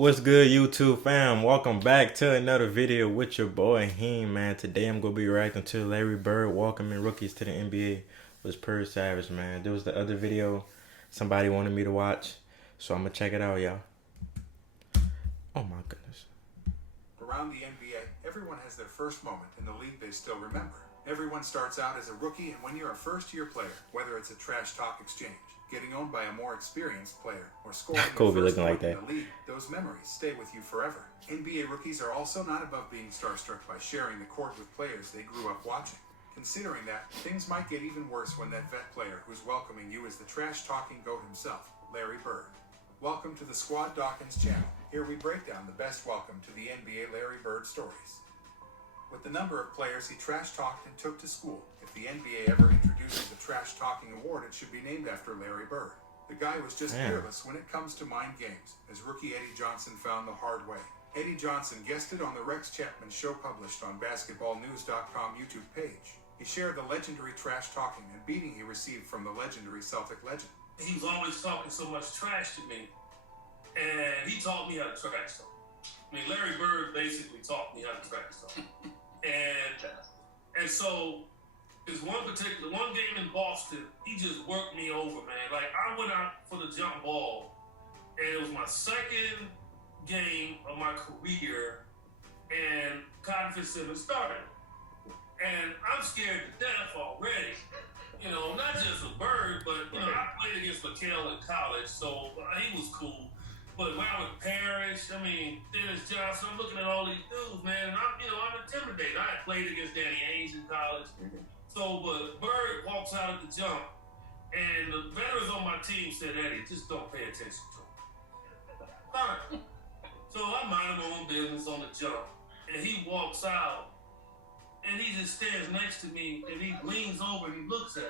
What's good, YouTube fam? Welcome back to another video with your boy Heem, man. Today I'm gonna be reacting to Larry Bird welcoming rookies to the NBA. Was pure savage, man. There was the other video somebody wanted me to watch, so I'm gonna check it out, y'all. Oh my goodness. Around the NBA, everyone has their first moment in the league they still remember. Everyone starts out as a rookie, and when you're a first-year player, whether it's a trash talk exchange, getting owned by a more experienced player, or scoring your Kobe first looking like point that. in the league, those memories stay with you forever. NBA rookies are also not above being starstruck by sharing the court with players they grew up watching. Considering that, things might get even worse when that vet player who's welcoming you is the trash-talking GOAT himself, Larry Bird. Welcome to the Squad Dawkins channel. Here we break down the best welcome to the NBA Larry Bird stories. With the number of players he trash-talked and took to school, if the NBA ever introduces a trash-talking award, it should be named after Larry Bird. The guy was just fearless when it comes to mind games, as rookie Eddie Johnson found the hard way. Eddie Johnson guested on the Rex Chapman show published on BasketballNews.com YouTube page. He shared the legendary trash-talking and beating he received from the legendary Celtic legend. He was always talking so much trash to me, and he taught me how to trash talk. I mean, Larry Bird basically taught me how to trash talk. And so there's one game in Boston, he just worked me over, man. Like, I went out for the jump ball, and it was my second game of my career, and Cotton Fitzsimmons started. And I'm scared to death already. You know, not just a Bird, but, you know, I played against McHale in college, so he was cool. But Robert Parrish, I mean, Dennis Johnson, I'm looking at all these dudes, man, and I'm intimidated. I had played against Danny Ainge in college. So, but Bird walks out at the jump, and the veterans on my team said, Eddie, just don't pay attention to him. Fine. So I mind my own business on the jump, and he walks out, and he just stands next to me, and he leans over and he looks at me.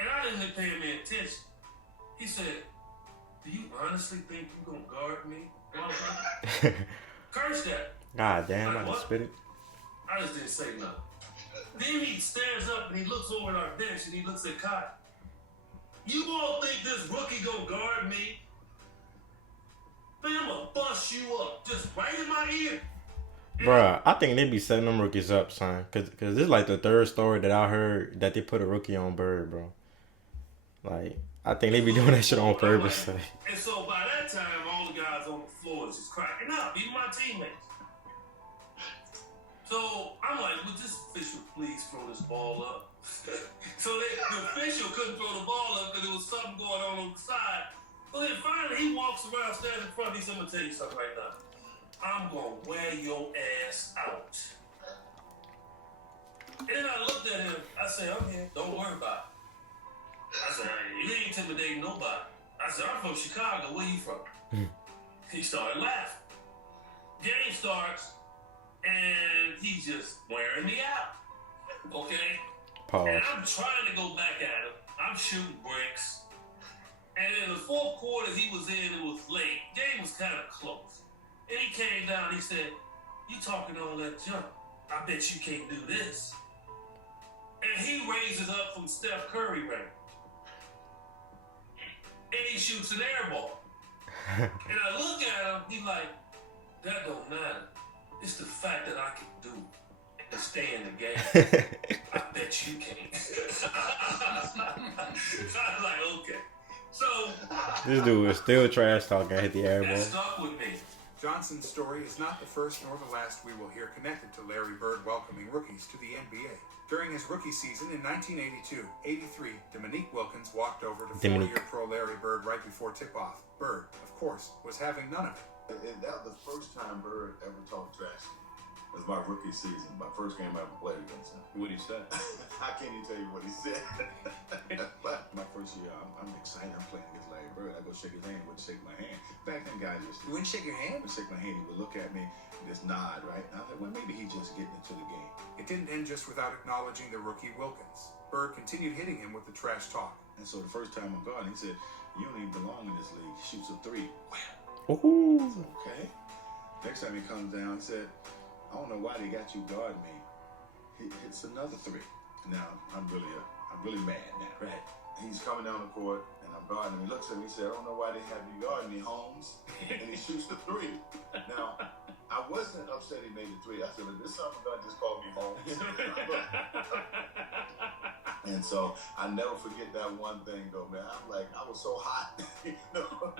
And I didn't pay him any attention. He said, do you honestly think you're going to guard me? Curse that. God damn, Like, I just spit it. I just didn't say nothing. Then he stands up and he looks over at our bench and he looks at Cotton. You all think this rookie gonna guard me? Man, I'm gonna bust you up just right in my ear. Bruh, I think they be setting them rookies up, son. Cause this is like the third story that I heard that they put a rookie on Bird, bro. Like, I think they be doing that shit on purpose. And so by that time, all the guys on the floor is just cracking up, even my teammates. So I'm like, would this official please throw this ball up? So the official couldn't throw the ball up because there was something going on the side. So then finally he walks around, stands in front of me, says, I'm gonna tell you something right now. I'm gonna wear your ass out. And then I looked at him, I said, okay, don't worry about it. I said, you ain't intimidating nobody. I said, I'm from Chicago, where you from? He started laughing. Game starts, and he's just wearing me out. Okay? Pause. And I'm trying to go back at him. I'm shooting bricks. And in the fourth quarter he was in, it was late. Game was kind of close. And he came down, he said, you talking all that junk. I bet you can't do this. And he raises up from Steph Curry range. And he shoots an air ball. And I look at him, he's like, that don't matter. It's the fact that I can do it and stay in the game. I bet you can. I was like, okay. So This dude is still trash talking at the air that ball. stuck with me. Johnson's story is not the first nor the last we will hear connected to Larry Bird welcoming rookies to the NBA. During his rookie season in 1982-83, Dominique Wilkins walked over to four-year pro Larry Bird right before tip-off. Bird, of course, was having none of it. And that was the first time Bird ever talked trash. It was my rookie season, my first game I ever played against him. What'd he say? I can't even tell you what he said. But my first year, I'm excited. I'm playing against Larry Bird. I go shake his hand, he wouldn't shake my hand. Back then, guys just... You wouldn't shake your hand? Would shake my hand, he would look at me and just nod, right? And I thought, well, maybe he's just getting into the game. It didn't end just without acknowledging the rookie Wilkins. Bird continued hitting him with the trash talk. And so the first time I'm guarding, he said, you don't even belong in this league. He shoots a three. Ooh. I said, okay. Next time he comes down, he said, I don't know why they got you guarding me. He hits another three. Now I'm really mad now, right? he's coming down the court, and I'm guarding him. He looks at me, he said, I don't know why they have you guarding me, Holmes. And he shoots the three. Now, I wasn't upset he made the three. I said, this son of a gun just called me Holmes. And so I never forget that one thing, though, man. I'm like, I was so hot. You know?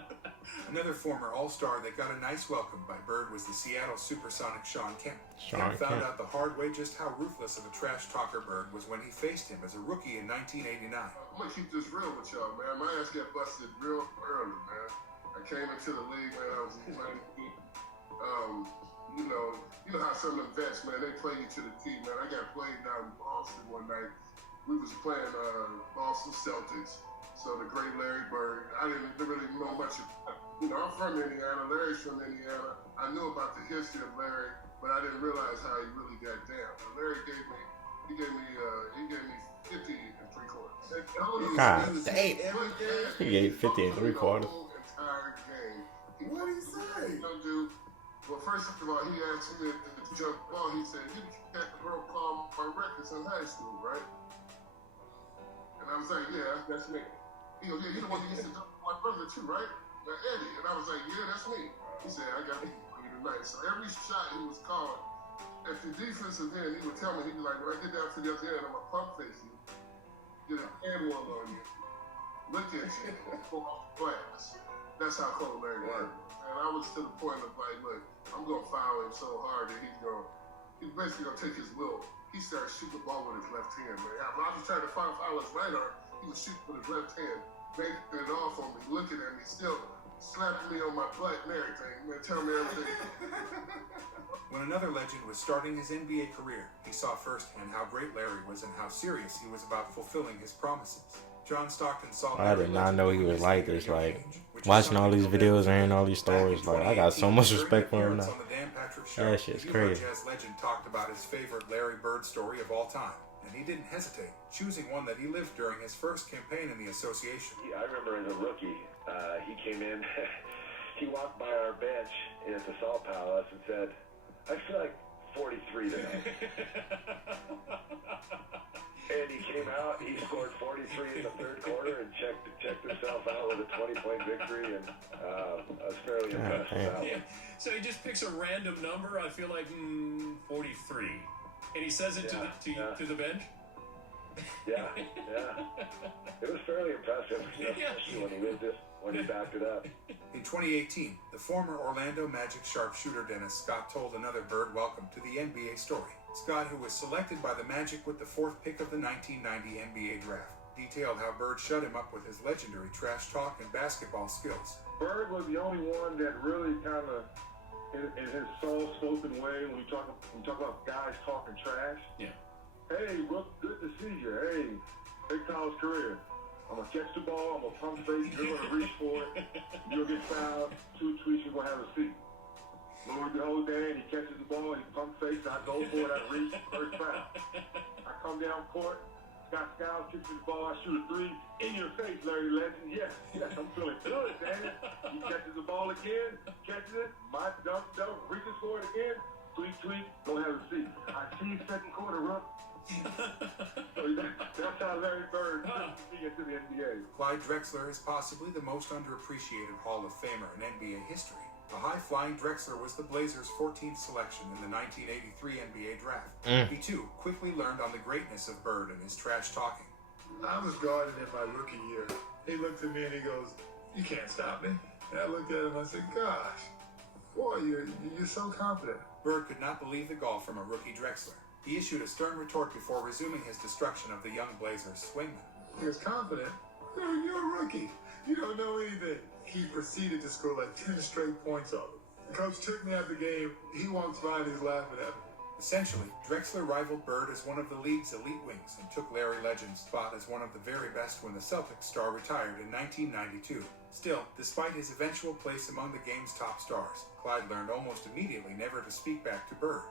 Another former All-Star that got a nice welcome by Bird was the Seattle Supersonic Shawn Kemp. Shawn Kemp found Kemp. out the hard way just how ruthless of a trash talker Bird was when he faced him as a rookie in 1989. I'm gonna keep this real with y'all, man. My ass got busted real early, man. I came into the league, man. I was playing. You know how some of them vets, man, they play you to the team, man. I got played down in Boston one night. We was playing Boston Celtics. So the great Larry Bird, I didn't really know much about, I'm from Indiana, Larry's from Indiana. I knew about the history of Larry, but I didn't realize how he really got down. And Larry gave me 50 and 3/4. God He was damn. every game. He gave 50 and 3/4. The whole entire game. What did he say? Well, first of all, he asked me to jump ball. He said, you got the girl call my records in high school, right? And I was like, yeah, that's me. He goes, yeah, you the one that used to jump my brother too, right? Eddie. And I was like, yeah, that's me. He said, I got you tonight. So every shot he was calling, at the defensive end, he would tell me, he'd be like, when I get down to the other end, I'm going to pump face you, get a hand one on you, look at you, go off glass. That's how cold Larry was. And I was to the point of like, look, I'm going to foul him so hard that he's basically going to take his will. He started shooting the ball with his left hand, man. I was trying to foul his right arm. He was shooting with his left hand, making it off on me, looking at me, still slapping me on my butt and everything, man, telling me everything. When another legend was starting his NBA career, he saw firsthand how great Larry was and how serious he was about fulfilling his promises. John Stockton saw I did not know he was like this. Like, watching all these videos and hearing all these stories, like, I got so much respect for him now. That shit's crazy. Jazz legend talked about his favorite Larry Bird story of all time, and he didn't hesitate, choosing one that he lived during his first campaign in the association. I remember as a rookie, he came in, he walked by our bench at the Salt Palace and said, I feel like 43 tonight. And he came out, he scored 43 in the third quarter and checked himself out with a 20-point victory, and I was fairly impressed with that one. So he just picks a random number, I feel like 43. And he says it to the bench? Yeah. It was fairly impressive, especially when he backed it up. In 2018, the former Orlando Magic sharpshooter Dennis Scott told another Bird welcome to the NBA story. Scott, who was selected by the Magic with the 4th pick of the 1990 NBA draft, detailed how Bird shut him up with his legendary trash talk and basketball skills. Bird was the only one that really kind of, in his soul-spoken way, when we talk about guys talking trash. Yeah. Hey, Rook, good to see you. Hey, big college career. I'm going to catch the ball, I'm going to pump fake, you're going to reach for it, you'll get fouled, 2 tweets, you're going to have a seat. Lo and behold, Dan, he catches the ball, he pump fakes, I go for it, I reach, first foul. I come down court, Scott Skiles kicks the ball, I shoot a 3, in your face, Larry Legend, yes, I'm feeling good, Dan. He catches the ball again, catches it, my dump, reaches for it again, tweet, don't have a seat. I see second quarter, Rook. So that's how Larry Bird took me into the NBA. Clyde Drexler is possibly the most underappreciated Hall of Famer in NBA history. The high-flying Drexler was the Blazers' 14th selection in the 1983 NBA draft. He, too, quickly learned on the greatness of Bird and his trash talking. I was guarding in my rookie year. He looked at me and he goes, you can't stop me. And I looked at him and I said, gosh, boy, you're so confident. Bird could not believe the gall from a rookie Drexler. He issued a stern retort before resuming his destruction of the young Blazers swingman. He was confident. You're a rookie. You don't know anything. He proceeded to score like 10 straight points on him. The coach took me out the game. He walks by and he's laughing at me. Essentially, Drexler rivaled Bird as one of the league's elite wings and took Larry Legend's spot as one of the very best when the Celtics star retired in 1992. Still, despite his eventual place among the game's top stars, Clyde learned almost immediately never to speak back to Bird.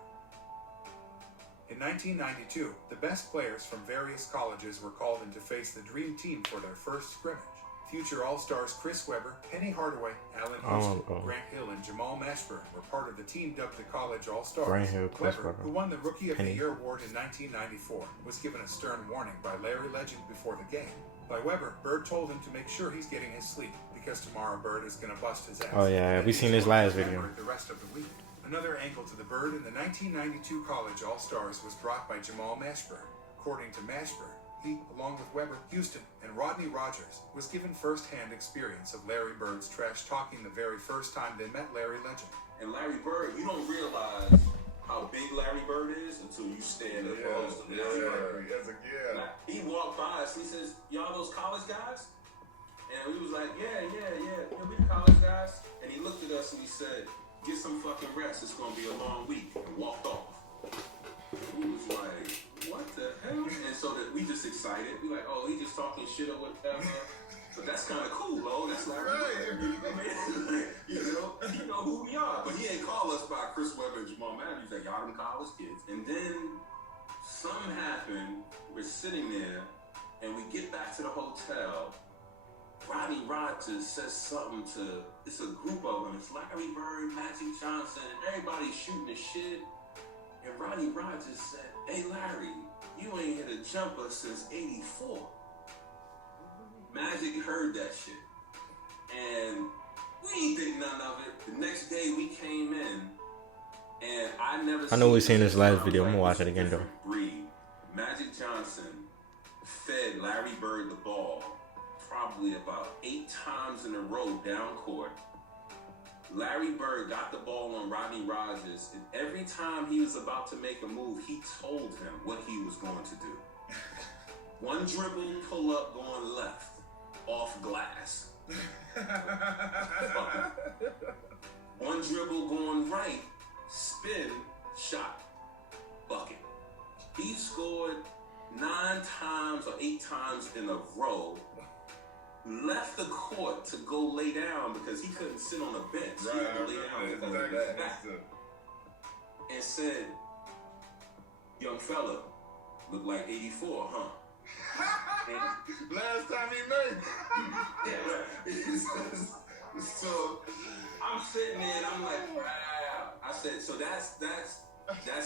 In 1992, the best players from various colleges were called in to face the Dream Team for their first scrimmage. Future All-Stars Chris Webber, Penny Hardaway, Allen Houston, Grant Hill, and Jamal Mashburn were part of the team dubbed the College All-Stars. Grant Hill, Webber, who won the Rookie of the Year award in 1994, was given a stern warning by Larry Legend before the game. By Weber, Bird told him to make sure he's getting his sleep because tomorrow Bird is going to bust his ass. Oh yeah, we seen this last video. The rest of the week. Another angle to the Bird in the 1992 College All-Stars was brought by Jamal Mashburn. According to Mashburn, he, along with Weber, Houston, and Rodney Rogers, was given first-hand experience of Larry Bird's trash talking the very first time they met Larry Legend. And Larry Bird, you don't realize how big Larry Bird is until you stand up close to Larry Bird. He walked by us, he says, y'all those college guys? And we was like, yeah, we the college guys. And he looked at us and he said, get some fucking rest, it's gonna be a long week, and walked off. We was like, what the hell? And so that we just excited. We like, oh, he just talking shit or whatever. So that's kind of cool, bro. That's Larry Bird. You know who we are. But he ain't call us by Chris Webber and Jamal Mashburn. He's like, y'all them college kids. And then something happened. We're sitting there, and we get back to the hotel. Rodney Rogers says something to, it's a group of them. It's Larry Bird, Magic Johnson, and everybody's shooting the shit. And Rodney Rogers said, hey Larry, you ain't hit a jumper since '84. Magic heard that shit. And we ain't think none of it. The next day we came in, and I know we seen this last video. I'm gonna watch it again though. Breed. Magic Johnson fed Larry Bird the ball probably about 8 times in a row down court. Larry Bird got the ball on Rodney Rogers, and every time he was about to make a move, he told him what he was going to do. One dribble, pull up, going left, off glass. One dribble, going right, spin, shot, bucket. He scored 9 times or 8 times in a row. Left the court to go lay down because he couldn't sit on the bench. He had to lay down because of his back. And said, young fella, look like 84, huh? Last time he made it. So I'm sitting there and I'm like, wow. I said, so that's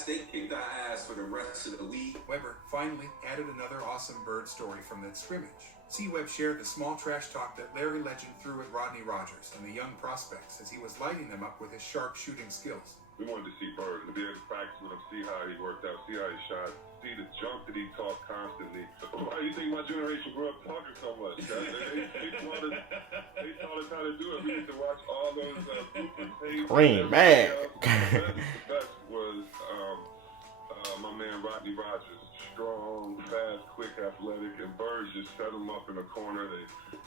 they kicked our ass for the rest of the week. Weber finally added another awesome Bird story from that scrimmage. C-Web shared the small trash talk that Larry Legend threw at Rodney Rogers and the young prospects as he was lighting them up with his sharp shooting skills. We wanted to see Bird, to be able to practice with him, see how he worked out, see how he shot, see the junk that he talked constantly. Why do you think my generation grew up talking so much? They taught us how to do it. We used to watch all those bloopers. Green bag. The best was my man Rodney Rogers. Strong, fast, quick, athletic, and Bird just set him up in a corner.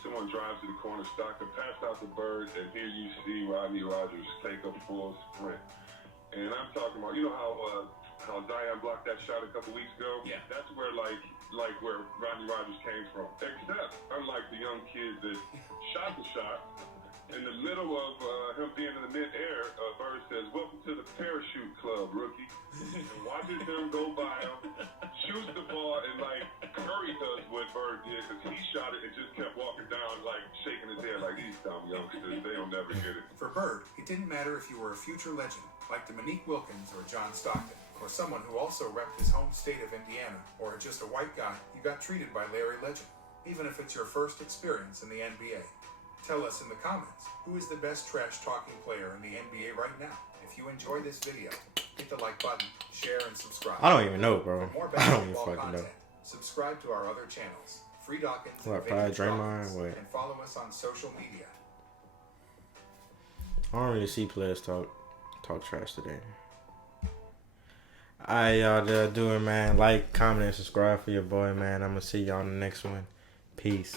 Someone drives to the corner, Stockton pass out the Bird, and here you see Rodney Rogers take a full sprint. And I'm talking about, you know how Zion blocked that shot a couple weeks ago? Yeah. That's where like where Rodney Rogers came from. Except, unlike the young kid that shot the shot, in the middle of him being in the mid-air, Bird says, welcome to the parachute club, rookie. And watches him go by him, shoots the ball, and like Curry does what Bird did, because he shot it and just kept walking down, like shaking his head like these dumb youngsters, they'll never get it. For Bird, it didn't matter if you were a future legend, like Dominique Wilkins or John Stockton, or someone who also repped his home state of Indiana, or just a white guy, you got treated by Larry Legend, even if it's your first experience in the NBA. Tell us in the comments, who is the best trash-talking player in the NBA right now? If you enjoyed this video, hit the like button, share, and subscribe. I don't even know, bro. For more I don't even basketball fucking know. subscribe to our other channels, Free Dawkins, What, Vintage probably Draymond? Dawkins, What? and follow us on social media. I don't really see players talk trash today. Alright, y'all there doing, man. Like, comment, and subscribe for your boy, man. I'm gonna see y'all in the next one. Peace.